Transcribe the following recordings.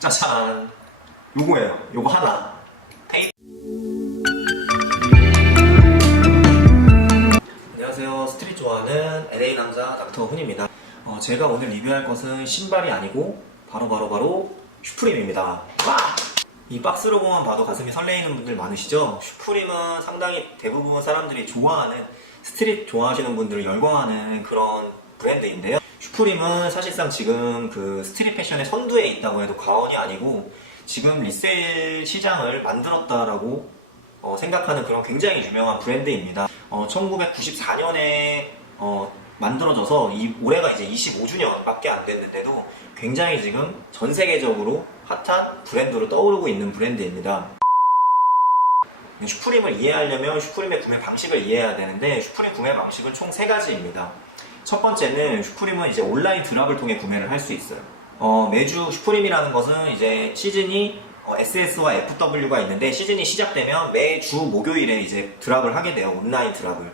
짜잔, 요거예요. 요거 하나. 안녕하세요. 스트릿 좋아하는 LA 남자 닥터 훈입니다. 제가 오늘 리뷰할 것은 신발이 아니고 바로 슈프림입니다. 와! 이 박스로고만 봐도 가슴이 설레이는 분들 많으시죠? 슈프림은 상당히 대부분 사람들이 좋아하는, 스트릿 좋아하시는 분들을 열광하는 그런 브랜드인데요. 슈프림은 사실상 지금 그 스트릿 패션의 선두에 있다고 해도 과언이 아니고 지금 리세일 시장을 만들었다라고 생각하는 그런 굉장히 유명한 브랜드입니다. 1994년에 만들어져서 올해가 이제 25주년밖에 안 됐는데도 굉장히 지금 전 세계적으로 핫한 브랜드로 떠오르고 있는 브랜드입니다. 슈프림을 이해하려면 슈프림의 구매 방식을 이해해야 되는데, 슈프림 구매 방식은 총 3가지입니다. 첫 번째는 슈프림은 이제 온라인 드랍을 통해 구매를 할 수 있어요. 매주 슈프림이라는 것은 이제 시즌이 SS와 FW가 있는데, 시즌이 시작되면 매주 목요일에 이제 드랍을 하게 돼요. 온라인 드랍을.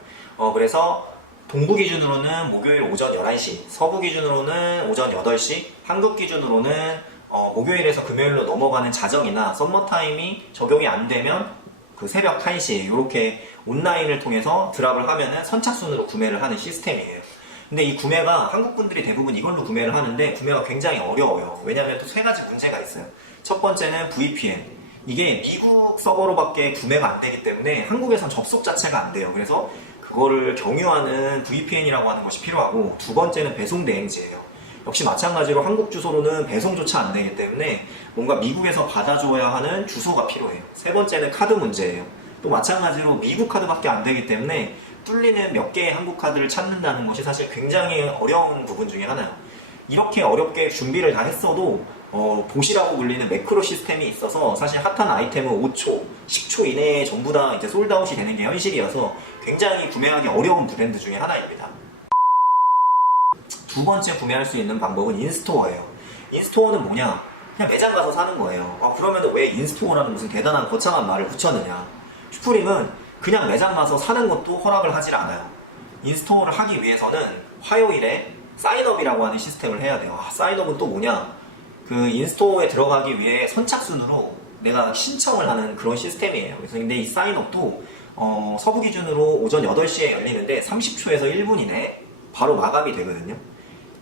그래서 동부 기준으로는 목요일 오전 11시, 서부 기준으로는 오전 8시, 한국 기준으로는 목요일에서 금요일로 넘어가는 자정이나 썸머타임이 적용이 안 되면 그 새벽 1시 이렇게 온라인을 통해서 드랍을 하면은 선착순으로 구매를 하는 시스템이에요. 근데 이 구매가, 한국 분들이 대부분 이걸로 구매를 하는데 구매가 굉장히 어려워요. 왜냐하면 또 3가지 문제가 있어요. 첫 번째는 VPN. 이게 미국 서버로밖에 구매가 안 되기 때문에 한국에선 접속 자체가 안 돼요. 그래서 그거를 경유하는 VPN이라고 하는 것이 필요하고, 두 번째는 배송 대행지예요. 역시 마찬가지로 한국 주소로는 배송조차 안 되기 때문에 뭔가 미국에서 받아줘야 하는 주소가 필요해요. 세 번째는 카드 문제예요. 또 마찬가지로 미국 카드밖에 안 되기 때문에 뚫리는 몇 개의 한국 카드를 찾는다는 것이 사실 굉장히 어려운 부분 중에 하나예요. 이렇게 어렵게 준비를 다 했어도 도시라고 불리는 매크로 시스템이 있어서 사실 핫한 아이템은 5초, 10초 이내에 전부 다 이제 솔드아웃이 되는 게 현실이어서 굉장히 구매하기 어려운 브랜드 중에 하나입니다. 두 번째 구매할 수 있는 방법은 인스토어예요. 인스토어는 뭐냐? 그냥 매장 가서 사는 거예요. 그러면 왜 인스토어라는 무슨 대단한 거창한 말을 붙였느냐? 슈프림은 그냥 매장 가서 사는 것도 허락을 하질 않아요. 인스토어를 하기 위해서는 화요일에 사인업이라고 하는 시스템을 해야 돼요. 사인업은 또 뭐냐? 그 인스토어에 들어가기 위해 선착순으로 내가 신청을 하는 그런 시스템이에요. 그래서 근데 이 사인업도 서부 기준으로 오전 8시에 열리는데 30초에서 1분 이내에 바로 마감이 되거든요.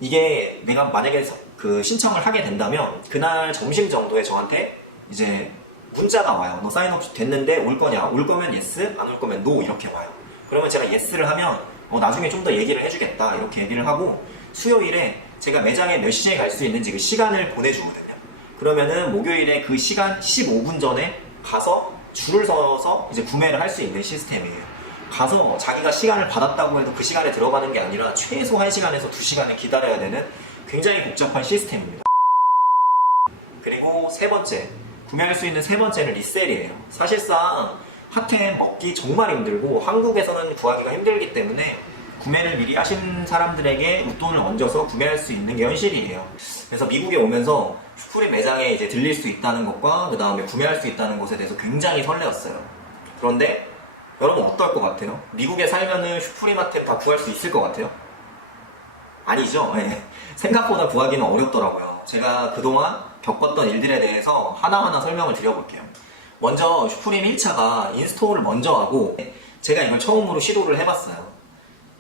이게 내가 만약에 그 신청을 하게 된다면 그날 점심 정도에 저한테 이제 문자가 와요. 너 사인업 됐는데 올 거냐? 올 거면 yes, 안 올 거면 no 이렇게 와요. 그러면 제가 yes를 하면 나중에 좀 더 얘기를 해주겠다 이렇게 얘기를 하고, 수요일에 제가 매장에 몇 시에 갈 수 있는지 그 시간을 보내주거든요. 그러면은 목요일에 그 시간 15분 전에 가서 줄을 서서 이제 구매를 할 수 있는 시스템이에요. 가서 자기가 시간을 받았다고 해도 그 시간에 들어가는 게 아니라 최소 1시간에서 2시간을 기다려야 되는 굉장히 복잡한 시스템입니다. 그리고 세 번째, 구매할 수 있는 세 번째는 리셀이에요. 사실상 핫템 먹기 정말 힘들고 한국에서는 구하기가 힘들기 때문에 구매를 미리 하신 사람들에게 웃돈을 얹어서 구매할 수 있는 게 현실이에요. 그래서 미국에 오면서 슈프림 매장에 이제 들릴 수 있다는 것과 그 다음에 구매할 수 있다는 것에 대해서 굉장히 설레었어요. 그런데 여러분 어떨 것 같아요? 미국에 살면은 슈프림 핫템 다 구할 수 있을 것 같아요? 아니죠. 네. 생각보다 구하기는 어렵더라고요. 제가 그동안 겪었던 일들에 대해서 하나하나 설명을 드려볼게요. 먼저 슈프림 1차가 인스토어를 먼저 하고, 제가 이걸 처음으로 시도를 해봤어요.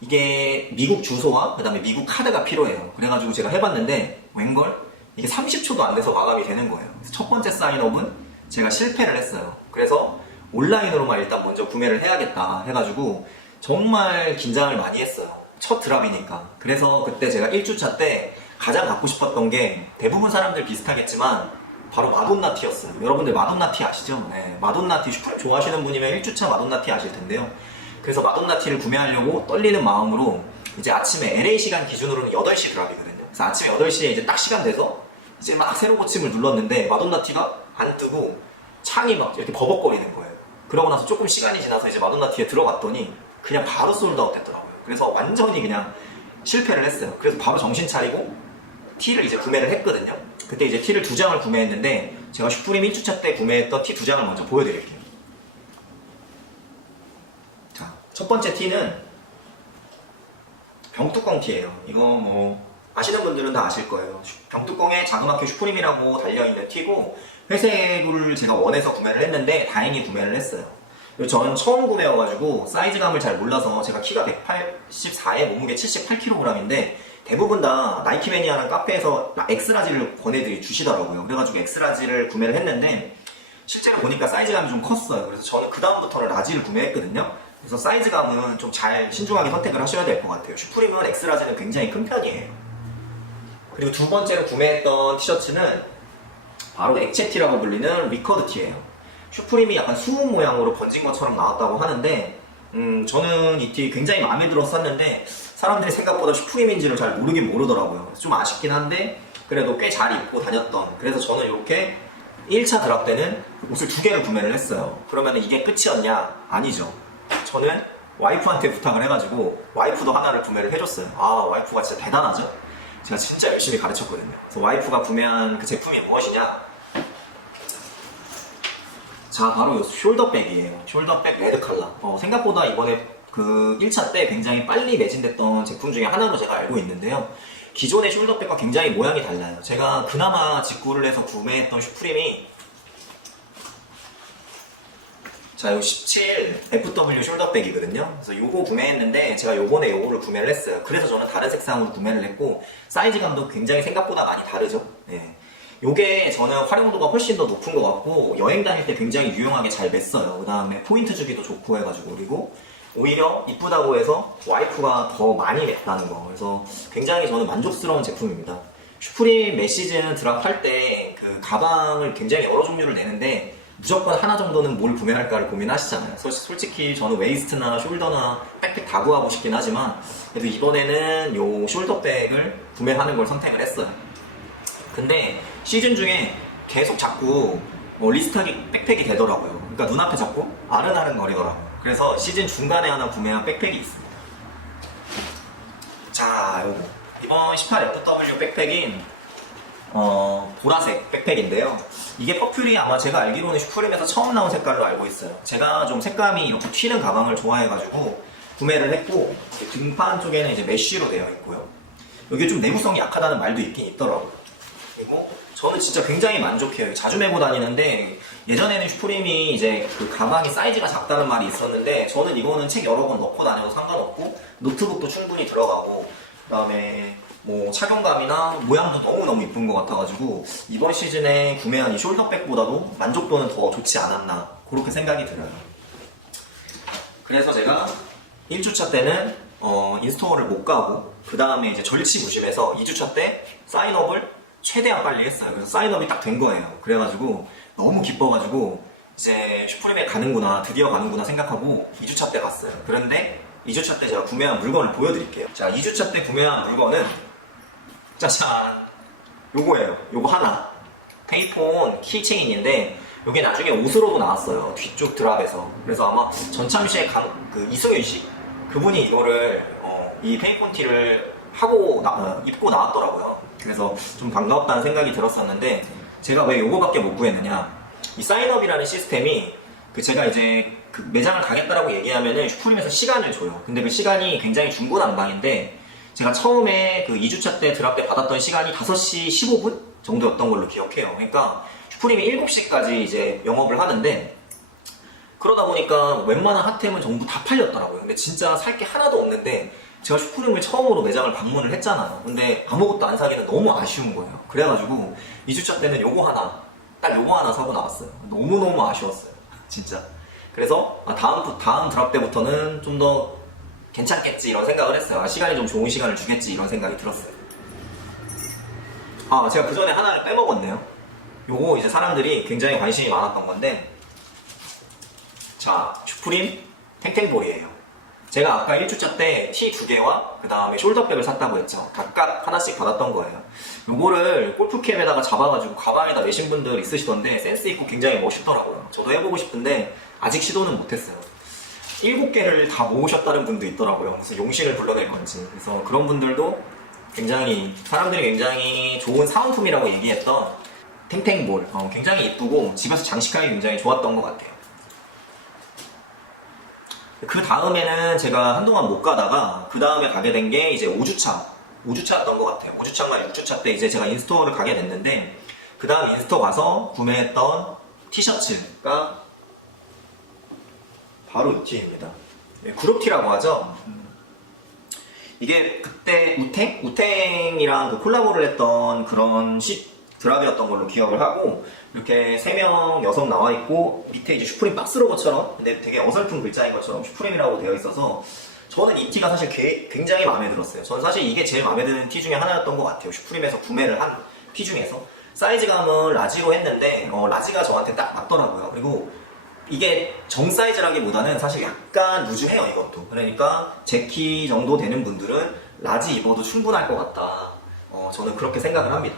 이게 미국 주소와 그 다음에 미국 카드가 필요해요. 그래가지고 제가 해봤는데 웬걸? 이게 30초도 안 돼서 마감이 되는 거예요. 그래서 첫 번째 사인업은 제가 실패를 했어요. 그래서 온라인으로만 일단 먼저 구매를 해야겠다 해가지고 정말 긴장을 많이 했어요. 첫 드랍이니까. 그래서 그때 제가 1주차 때 가장 갖고 싶었던 게, 대부분 사람들 비슷하겠지만 바로 마돈나티였어요. 여러분들 마돈나티 아시죠? 네, 마돈나티 슈프림 좋아하시는 분이면 1주차 마돈나티 아실 텐데요. 그래서 마돈나티를 구매하려고 떨리는 마음으로 이제 아침에 LA 시간 기준으로는 8시 드랍이거든요. 그래서 아침에 8시에 이제 딱 시간 돼서 이제 막 새로 고침을 눌렀는데 마돈나티가 안 뜨고 창이 막 이렇게 버벅거리는 거예요. 그러고 나서 조금 시간이 지나서 이제 마돈나티에 들어갔더니 그냥 바로 솔드아웃 됐더라고요. 그래서 완전히 그냥 실패를 했어요. 그래서 바로 정신 차리고 티를 이제 구매를 했거든요. 그때 이제 티를 2장을 구매했는데, 제가 슈프림 1주차 때 구매했던 티 2장을 먼저 보여드릴게요. 자, 첫 번째 티는 병뚜껑 티예요. 이거 뭐 아시는 분들은 다 아실 거예요. 병뚜껑에 자그맣게 슈프림이라고 달려있는 티고 회색을 제가 원해서 구매를 했는데 다행히 구매를 했어요. 그리고 저는 처음 구매여가지고 사이즈감을 잘 몰라서 제가 키가 184에 몸무게 78kg인데 대부분 다 나이키 매니아라는 카페에서 엑스라지를 주시더라고요. 그래가지고 엑스라지를 구매를 했는데 실제로 보니까 사이즈감이 좀 컸어요. 그래서 저는 그 다음부터는 라지를 구매했거든요. 그래서 사이즈감은 좀 잘 신중하게 선택을 하셔야 될 것 같아요. 슈프림은 엑스라지는 굉장히 큰 편이에요. 그리고 두 번째로 구매했던 티셔츠는 바로 액체티라고 불리는 리커드 티예요. 슈프림이 약간 수은 모양으로 번진 것처럼 나왔다고 하는데 저는 이 티 굉장히 마음에 들어서 샀는데 사람들이 생각보다 슈프림인지를 잘 모르긴 모르더라고요. 좀 아쉽긴 한데 그래도 꽤 잘 입고 다녔던, 그래서 저는 이렇게 1차 드랍 때는 옷을 2개를 구매를 했어요. 그러면 이게 끝이었냐? 아니죠. 저는 와이프한테 부탁을 해가지고 와이프도 하나를 구매를 해줬어요. 아, 와이프가 진짜 대단하죠? 제가 진짜 열심히 가르쳤거든요. 그래서 와이프가 구매한 그 제품이 무엇이냐? 자, 바로 이 숄더백이에요. 숄더백 레드 컬러. 생각보다 이번에 그 1차 때 굉장히 빨리 매진됐던 제품 중에 하나로 제가 알고 있는데요. 기존의 숄더백과 굉장히 모양이 달라요. 제가 그나마 직구를 해서 구매했던 슈프림이 자, 요 17 FW 숄더백이거든요. 그래서 요거 구매했는데 제가 요번에 요거를 구매를 했어요. 그래서 저는 다른 색상으로 구매를 했고 사이즈감도 굉장히 생각보다 많이 다르죠. 예. 요게 저는 활용도가 훨씬 더 높은 것 같고 여행 다닐 때 굉장히 유용하게 잘 맸어요. 그 다음에 포인트 주기도 좋고 해가지고, 그리고 오히려 이쁘다고 해서 와이프가 더 많이 맸다는 거. 그래서 굉장히 저는 만족스러운 제품입니다. 슈프림 매 시즌 드랍할 때 그 가방을 굉장히 여러 종류를 내는데 무조건 하나 정도는 뭘 구매할까를 고민하시잖아요. 솔직히 저는 웨이스트나 숄더나 백팩 다 구하고 싶긴 하지만 그래도 이번에는 요 숄더백을 구매하는 걸 선택을 했어요. 근데 시즌 중에 계속 자꾸 리스트하기 백팩이 되더라고요. 그러니까 눈앞에 자꾸 아른아른 거리더라고요. 그래서 시즌 중간에 하나 구매한 백팩이 있습니다. 자, 요거 이번 18FW 백팩인 보라색 백팩인데요. 이게 퍼퓰이 아마 제가 알기로는 슈프림에서 처음 나온 색깔로 알고 있어요. 제가 좀 색감이 이렇게 튀는 가방을 좋아해가지고 구매를 했고, 등판 쪽에는 이제 메쉬로 되어 있고요. 이게 좀 내구성이 약하다는 말도 있긴 있더라고요. 그리고 저는 진짜 굉장히 만족해요. 자주 메고 다니는데 예전에는 슈프림이 이제 그 가방이 사이즈가 작다는 말이 있었는데 저는 이거는 책 여러 권 넣고 다녀도 상관없고 노트북도 충분히 들어가고 그 다음에 뭐 착용감이나 모양도 너무너무 이쁜 것 같아가지고 이번 시즌에 구매한 이 숄더백보다도 만족도는 더 좋지 않았나 그렇게 생각이 들어요. 그래서 제가 1주차 때는 인스토어를 못 가고 그 다음에 이제 절치부심해서 2주차 때 사인업을 최대한 빨리 했어요. 그래서 사인업이 딱 된 거예요. 그래가지고 너무 기뻐가지고 이제 슈프림에 가는구나, 드디어 가는구나 생각하고 2주차 때 갔어요. 그런데 2주차 때 제가 구매한 물건을 보여드릴게요. 자, 2주차 때 구매한 물건은 짜잔! 요거예요. 요거 하나. 페이폰 키체인인데 요게 나중에 옷으로도 나왔어요. 뒤쪽 드랍에서. 그래서 아마 전참시에 그 이승윤 씨? 그분이 이거를 이 페이폰 티를 입고 나왔더라고요. 그래서 좀 반가웠다는 생각이 들었었는데 제가 왜 요거밖에 못 구했느냐, 이 사인업이라는 시스템이 제가 이제 그 매장을 가겠다라고 얘기하면은 슈프림에서 시간을 줘요. 근데 그 시간이 굉장히 중구난방인데 제가 처음에 그 2주차 때 드랍 때 받았던 시간이 5시 15분 정도였던 걸로 기억해요. 그러니까 슈프림이 7시까지 이제 영업을 하는데 그러다 보니까 웬만한 핫템은 전부 다 팔렸더라고요. 근데 진짜 살 게 하나도 없는데 제가 슈프림을 처음으로 매장을 방문을 했잖아요. 근데 아무것도 안 사기는 너무 아쉬운 거예요. 그래가지고 2주차 때는 요거 하나 사고 나왔어요. 너무너무 아쉬웠어요. 진짜. 그래서 다음 드랍 때부터는 좀 더 괜찮겠지 이런 생각을 했어요. 시간이 좀 좋은 시간을 주겠지 이런 생각이 들었어요. 제가 그 전에 하나를 빼먹었네요. 요거 이제 사람들이 굉장히 관심이 많았던 건데, 자, 슈프림 탱탱볼이에요. 제가 아까 1주차 때 티 2개와 그 다음에 숄더백을 샀다고 했죠. 각각 하나씩 받았던 거예요. 요거를 골프캡에다가 잡아가지고 가방에다 매신 분들 있으시던데 센스 있고 굉장히 멋있더라고요. 저도 해보고 싶은데 아직 시도는 못했어요. 7개를 다 모으셨다는 분도 있더라고요. 무슨 용신을 불러낼 건지. 그래서 그런 분들도 사람들이 굉장히 좋은 사은품이라고 얘기했던 탱탱볼. 굉장히 이쁘고 집에서 장식하기 굉장히 좋았던 것 같아요. 그 다음에는 제가 한동안 못 가다가 그 다음에 가게 된 게 이제 5주차 5주차였던 것 같아요. 5주차인가 6주차 때 이제 제가 인스토어를 가게 됐는데, 그 다음 인스토어 가서 구매했던 티셔츠가 바로 이 티입니다. 그룹티라고 하죠. 이게 그때 우탱이랑 그 콜라보를 했던 그런 드랍이었던 걸로 기억을 하고, 이렇게 3명 여성 나와 있고 밑에 이제 슈프림 박스 로고처럼, 근데 되게 어설픈 글자인 것처럼 슈프림이라고 되어 있어서 저는 이 티가 사실 굉장히 마음에 들었어요. 저는 사실 이게 제일 마음에 드는 티 중에 하나였던 것 같아요. 슈프림에서 구매를 한 티 중에서. 사이즈감은 라지로 했는데 라지가 저한테 딱 맞더라고요. 그리고 이게 정 사이즈라기보다는 사실 약간 루즈해요, 이것도. 그러니까 제 키 정도 되는 분들은 라지 입어도 충분할 것 같다. 저는 그렇게 생각을 합니다.